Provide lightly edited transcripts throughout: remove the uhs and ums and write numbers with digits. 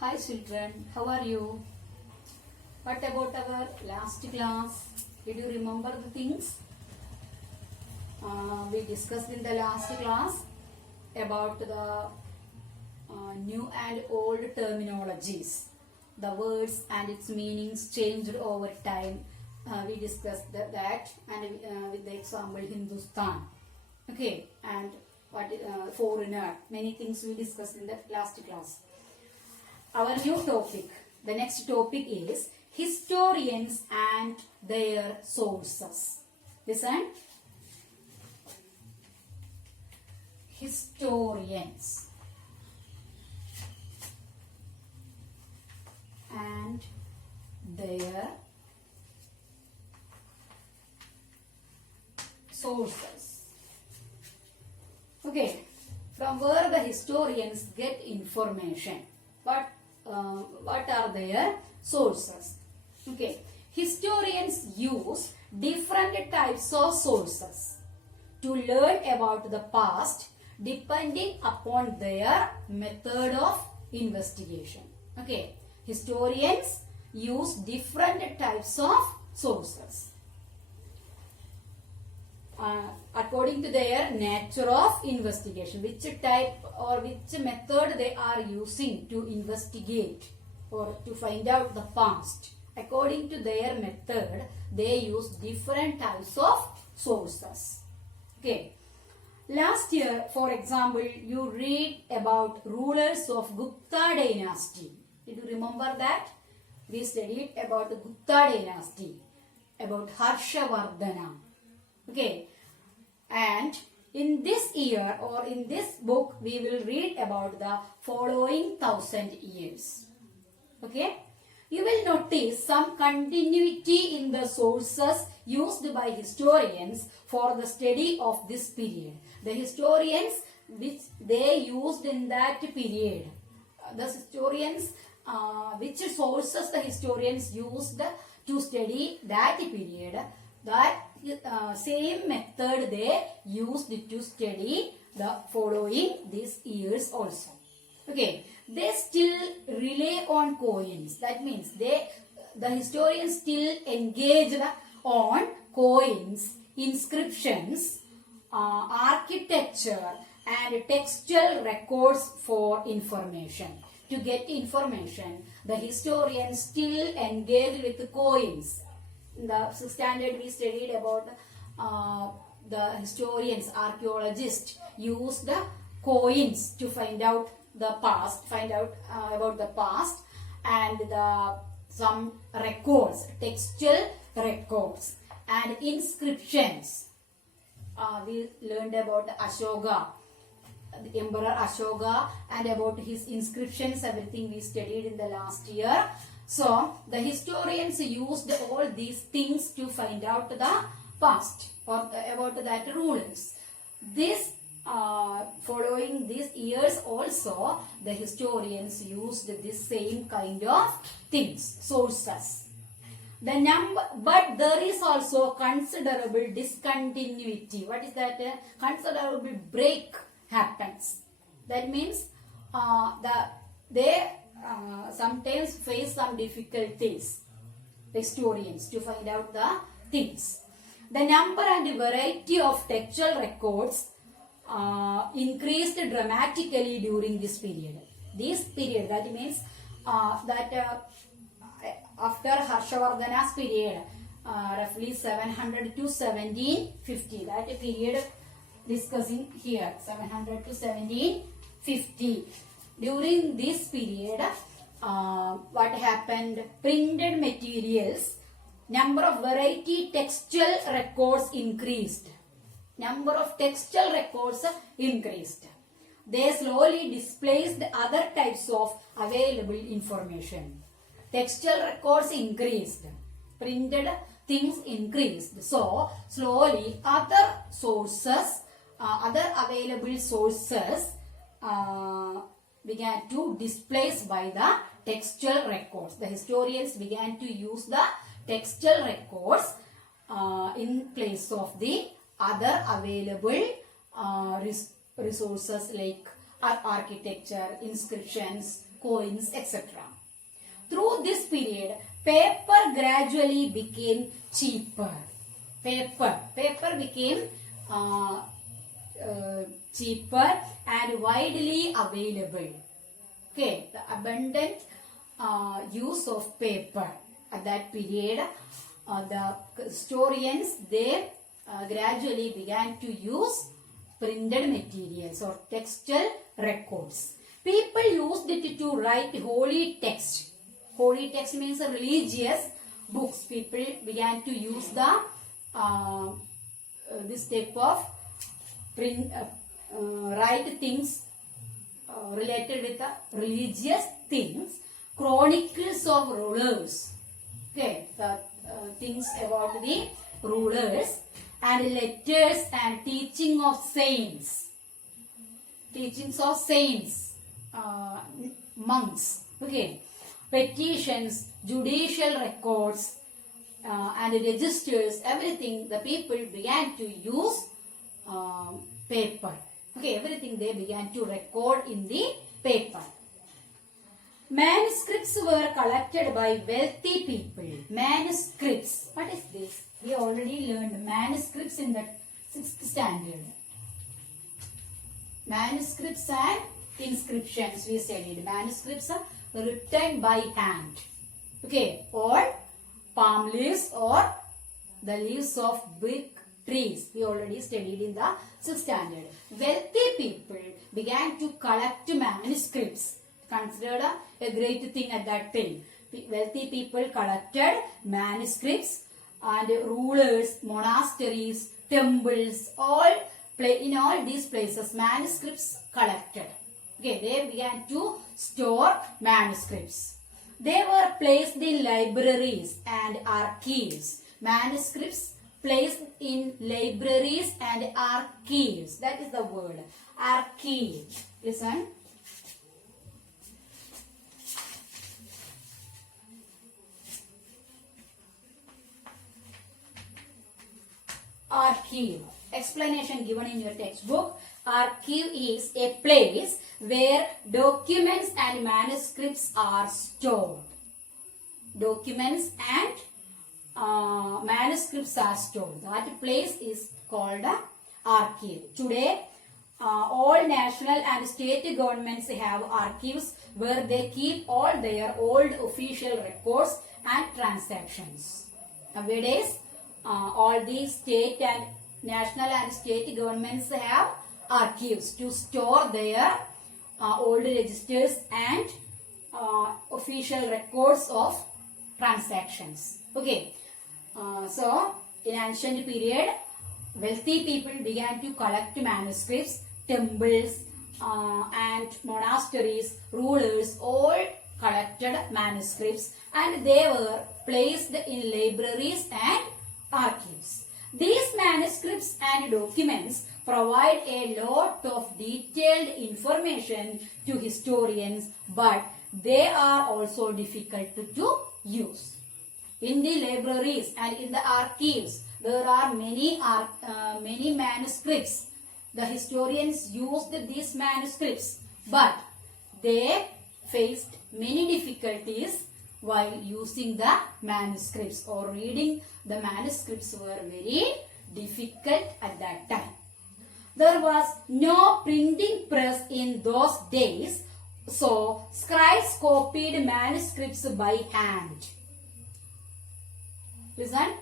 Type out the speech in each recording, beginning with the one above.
Hi children, how are you? What about our last class? Did you remember the things we discussed in the last class about the new and old terminologies? The words and its meanings changed over time. We discussed that and with the example Hindustan. Okay, and what foreigner, many things we discussed in the last class. Our new topic, the next topic is historians and their sources. Listen. Historians and their sources. Okay, from where the historians get information. What are their sources? Okay, historians use different types of sources to learn about the past depending upon their method of investigation. Okay, historians use different types of sources according to their nature of investigation, which type or which method they are using to investigate or to find out the past. According to their method, they use different types of sources. Okay. Last year, for example, you read about rulers of Gupta dynasty. Did you remember that? We studied about the Gupta dynasty, about Harshavardhana. Okay, and in this year or in this book we will read about the following 1000 years. Okay, you will notice some continuity in the sources used by historians for the study of this period. The historians which they used in that period, the historians which sources the historians used to study that period, that same method they used to study the following these years also. Okay, they still rely on coins. That means the historians still engaged on coins, inscriptions, architecture and textual records for information. To get information, the historians still engage with coins. In the 6th standard we studied about the historians, archaeologists use the coins to find out the past, about the past, and some records, textual records and inscriptions. We learned about Ashoka, the Emperor Ashoka, and about his inscriptions, everything we studied in the last year. So, the historians used all these things to find out the past or about that rulers. This following these years also, the historians used this same kind of things, sources. But there is also considerable discontinuity. What is that? Considerable break happens. That means they sometimes face some difficulties, historians, to find out the things. The number and variety of textual records increased dramatically during this period. This period, that means after Harshavardhana's period, roughly 700 to 1750, that period discussing here, 700 to 1750. During this period, what happened? Printed materials, number of variety textual records increased. Number of textual records increased. They slowly displaced other types of available information. Textual records increased. Printed things increased. So, slowly other sources, other available sources began to displace by the textual records. The historians began to use the textual records in place of the other available resources like architecture, inscriptions, coins, etc. Through this period, paper gradually became cheaper. Paper became cheaper and widely available. Okay, the abundant use of paper at that period, the historians, they gradually began to use printed materials or textual records. People used it to write holy text. Holy text means religious books. People began to use the this type of print, write things related with the religious things. Chronicles of rulers. Okay, the things about the rulers, and letters and teaching of saints. Teachings of saints, monks. Okay, petitions, judicial records, and registers, everything the people began to use paper. Okay, everything they began to record in the paper. Manuscripts were collected by wealthy people. Manuscripts. What is this? We already learned manuscripts in the 6th standard. Manuscripts and inscriptions we studied. Manuscripts are written by hand. Okay, or palm leaves or the leaves of big trees. We already studied in the 6th standard. Wealthy people began to collect manuscripts. Considered a great thing at that time. Wealthy people collected manuscripts, and rulers, monasteries, temples, in all these places manuscripts collected. Okay, they began to store manuscripts. They were placed in libraries and archives. Manuscripts placed in libraries and archives. That is the word. Archive. Listen. Archive. Explanation given in your textbook. Archive is a place where documents and manuscripts are stored. Documents and manuscripts are stored. That place is called a archive. Today, all national and state governments have archives where they keep all their old official records and transactions. Nowadays, all these state and national and state governments have archives to store their old registers and official records of transactions. Okay, so in ancient period, wealthy people began to collect manuscripts. Temples and monasteries, rulers, all collected manuscripts, and they were placed in libraries and archives. These manuscripts and documents provide a lot of detailed information to historians, but they are also difficult to use. In the libraries and in the archives, there are many manuscripts. The historians used these manuscripts, but they faced many difficulties while using the manuscripts, or reading the manuscripts were very difficult at that time. There was no printing press in those days, so scribes copied manuscripts by hand. Listen.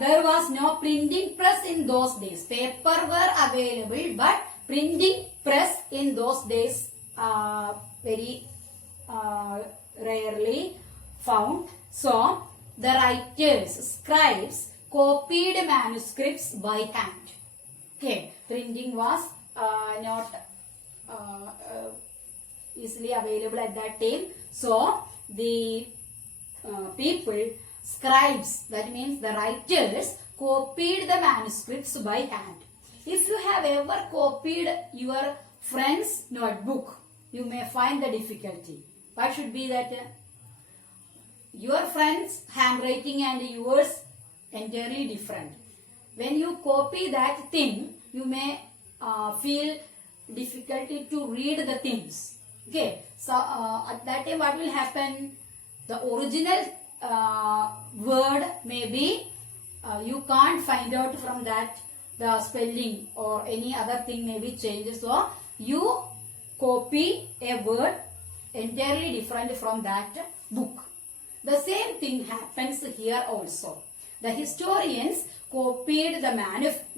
There was no printing press in those days. Paper were available, but printing press in those days very rarely found. So the writers, scribes, copied manuscripts by hand. Okay, printing was not easily available at that time. So the people, scribes, that means the writers, copied the manuscripts by hand. If you have ever copied your friend's notebook, you may find the difficulty. Why should be that? Your friend's handwriting and yours entirely different. when you copy that thing, you may feel difficulty to read the things. Okay, so at that time what will happen? The original word maybe you can't find out from that the spelling or any other thing may be changed. So you copy a word entirely different from that book. The same thing happens here also. The historians copied the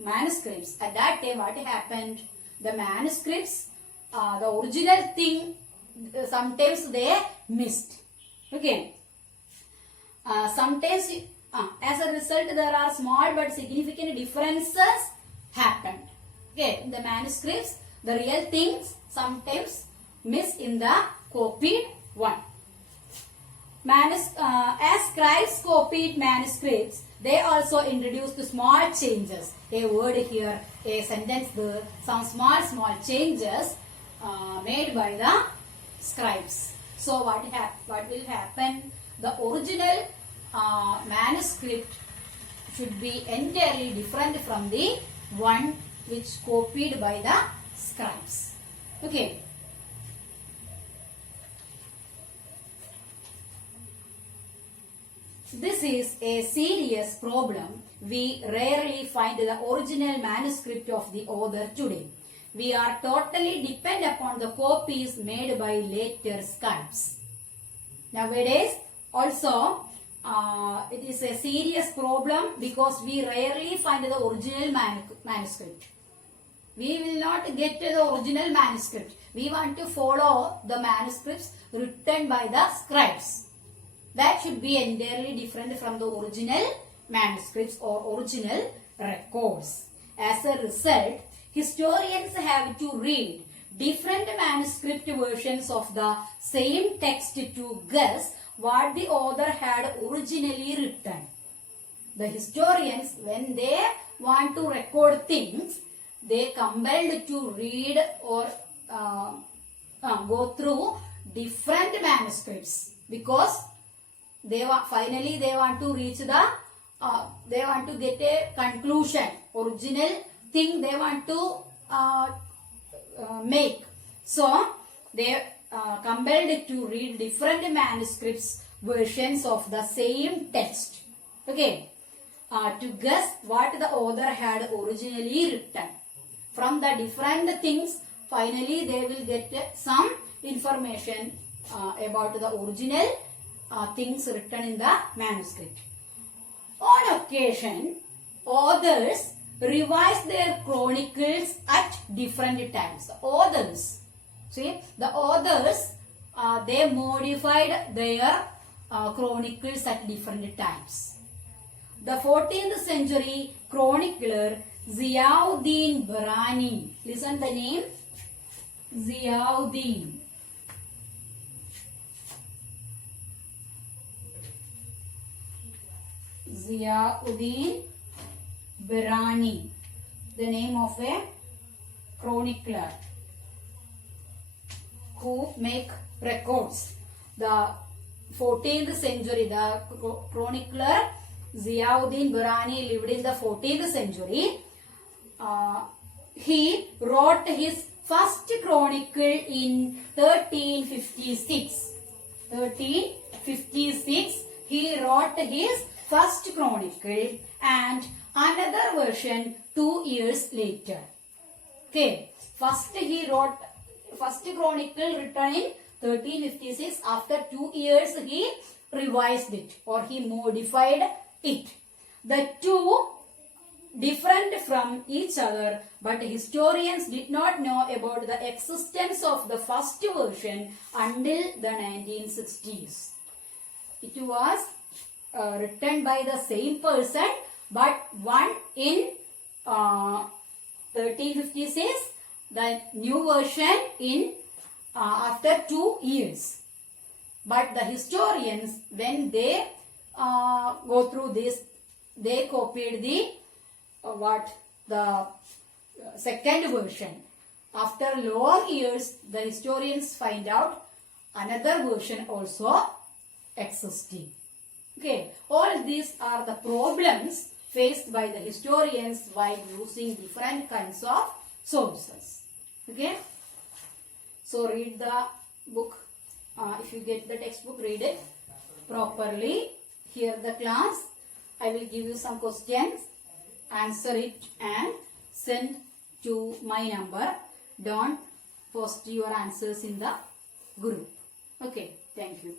manuscripts. At that time what happened? The manuscripts, the original thing, sometimes they missed. Okay. Sometimes as a result there are small but significant differences happened. Okay. In the manuscripts, the real things sometimes miss in the copied one. As scribes copied manuscripts, they also introduced small changes. A word here, a sentence there, some small changes made by the scribes. So what will happen? The original manuscript should be entirely different from the one which copied by the scribes. Okay. This is a serious problem. We rarely find the original manuscript of the author today. We are totally dependent upon the copies made by later scribes. Nowadays, also, it is a serious problem because we rarely find the original manuscript. We will not get the original manuscript. We want to follow the manuscripts written by the scribes. That should be entirely different from the original manuscripts or original records. As a result, historians have to read different manuscript versions of the same text to guess what the author had originally written. The historians, when they want to record things, they compelled to read or go through different manuscripts because they want to reach the they want to get a conclusion, original thing they want to make. So they compelled to read different manuscripts versions of the same text. Okay, to guess what the author had originally written. From the different things, finally they will get some information about the original things written in the manuscript. On occasion, authors revise their chronicles at different times. The authors, they modified their chronicles at different times. The 14th century chronicler Ziauddin Barani, listen the name, Ziauddin Barani, the name of a chronicler who make records. The 14th century, the chronicler Ziauddin Barani lived in the 14th century. He wrote his first chronicle in 1356. 1356, he wrote his first chronicle and another version 2 years later. Okay, first he wrote first chronicle written in 1356. After 2 years he revised it or he modified it. The two different from each other, but historians did not know about the existence of the first version until the 1960s. It was written by the same person, but one in 1356, the new version in after 2 years. But the historians, when they go through this, they copied the the second version. After long years, the historians find out another version also existing. Okay, all these are the problems faced by the historians while using different kinds of sources. Okay. So read the book. If you get the textbook, read it properly. Hear the class. I will give you some questions. Answer it and send to my number. Don't post your answers in the group. Okay. Thank you.